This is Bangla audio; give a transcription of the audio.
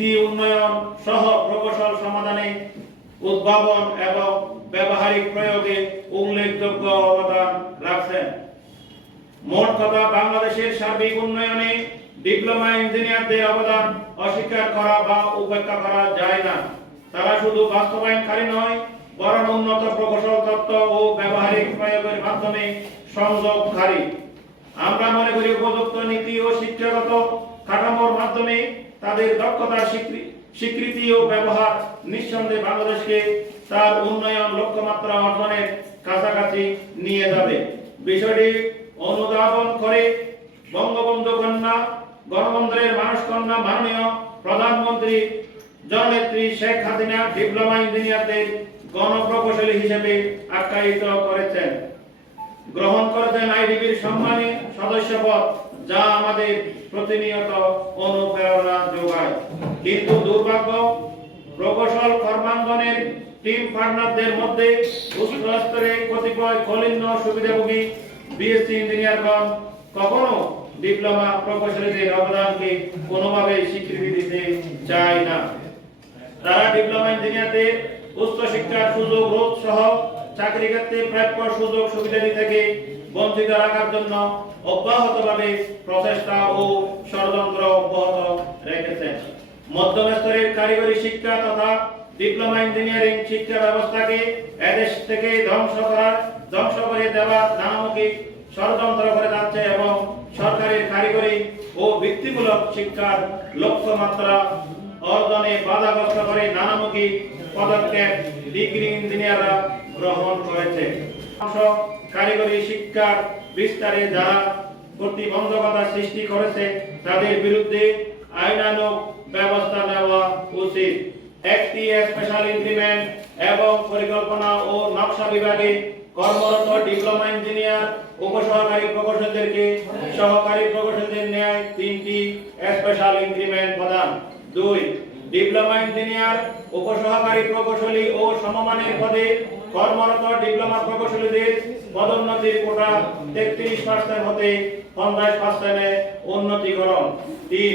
নীতি উন্নয়ন সহ প্রকৌশল সমাধানে উদ্ভাবন এবং ব্যবহারিক প্রয়োগে উল্লেখযোগ্য অবদান রাখছেন। মোট কথা বাংলাদেশের সার্বিক উন্নয়নে ডিপ্লোমা ইঞ্জিনিয়ারদের অবদান অস্বীকার করা বা উপেক্ষা করা যায় না। তারা শুধু বাস্তবায়নকারী নয়, বরং উন্নত প্রকৌশল তত্ত্ব ও ব্যবহারিক প্রয়োগের মাধ্যমে সংযোগকারী। আমরা মনে করি উপযুক্ত নীতি ও শিক্ষাগত কাঠামোর মাধ্যমে তাদের দক্ষতার স্বীকৃতি ও ব্যবহার নিঃসন্দেহে বাংলাদেশকে তার উন্নয়ন লক্ষ্যমাত্রা অর্জনের কাছাকাছি নিয়ে যাবে। বিষয়টি অনুধাবন করে বঙ্গবন্ধু কন্যা গণতন্ত্রের মানস কন্যা মাননীয় প্রধানমন্ত্রী জননেত্রী শেখ হাসিনা ডিপ্লোমা ইঞ্জিনিয়ারদের গণপ্রকৌশলী হিসেবে আখ্যায়িত করেছেন, গ্রহণ করেছেন আইডিবির সম্মানী সদস্যপদ, যা আমাদের প্রতিনিয়ত অনুপ্রেরণা যোগায়। কিন্তু দুর্ভাগ্য, প্রকৌশল কর্মাঙ্গনের টিম পার্টনারদের মধ্যে উচ্চ স্তরে কতিপয় কলিন্য সুবিধাভোগী বিএসসি ইঞ্জিনিয়ারগণ কখনো ডিপ্লোমা প্রকৌশলীদের অবদানকে কোনোভাবেই স্বীকৃতি দিতে চায় না। তারা ডিপ্লোমা ইঞ্জিনিয়ারদের উচ্চশিক্ষার সুযোগ রোধ সহ চাকরি ক্ষেত্রে প্রাপ্য সুযোগ সুবিধাদি থেকে বঞ্চিত রাখার জন্য অব্যাহতভাবে প্রচেষ্টা ও ষড়যন্ত্র অব্যাহত রেখেছেন। মধ্যম স্তরের কারিগরি শিক্ষা তথা ডিপ্লোমা ইঞ্জিনিয়ারিং শিক্ষা ব্যবস্থাকে এদেশ থেকে ধ্বংস করে দেওয়ার নানামুখী ষড়যন্ত্র করে যাচ্ছে এবং সরকারের কারিগরি ও বৃত্তিমূলক শিক্ষার লক্ষ্যমাত্রা অর্জনে বাধাগ্রস্ত করে নানামুখী পদক্ষেপ ডিগ্রি ইঞ্জিনিয়াররা গ্রহণ করেছে। কারিগরি শিক্ষার বিস্তারে যারা প্রতিবন্ধকতা সৃষ্টি করেছে তাদের বিরুদ্ধে আইনানুগ ব্যবস্থা নেওয়া উচিত। একটি স্পেশাল ইনক্রিমেন্ট এবং পরিকল্পনা ও নকশা বিভাগে কর্মরত ডিপ্লোমা ইঞ্জিনিয়ার উপসহকারী প্রকৌশলীদেরকে সহকারী প্রকৌশলীদের ন্যায় 3টি স্পেশাল ইনক্রিমেন্ট প্রদান। 2. ডিপ্লোমা ইঞ্জিনিয়ার উপসহকারী প্রকৌশলী ও সমমানের পদে কর্মরত ডিপ্লোমা প্রকৌশলীদের পদোন্নতির কোটা 33% হতে 50% উন্নতিকরণ। 3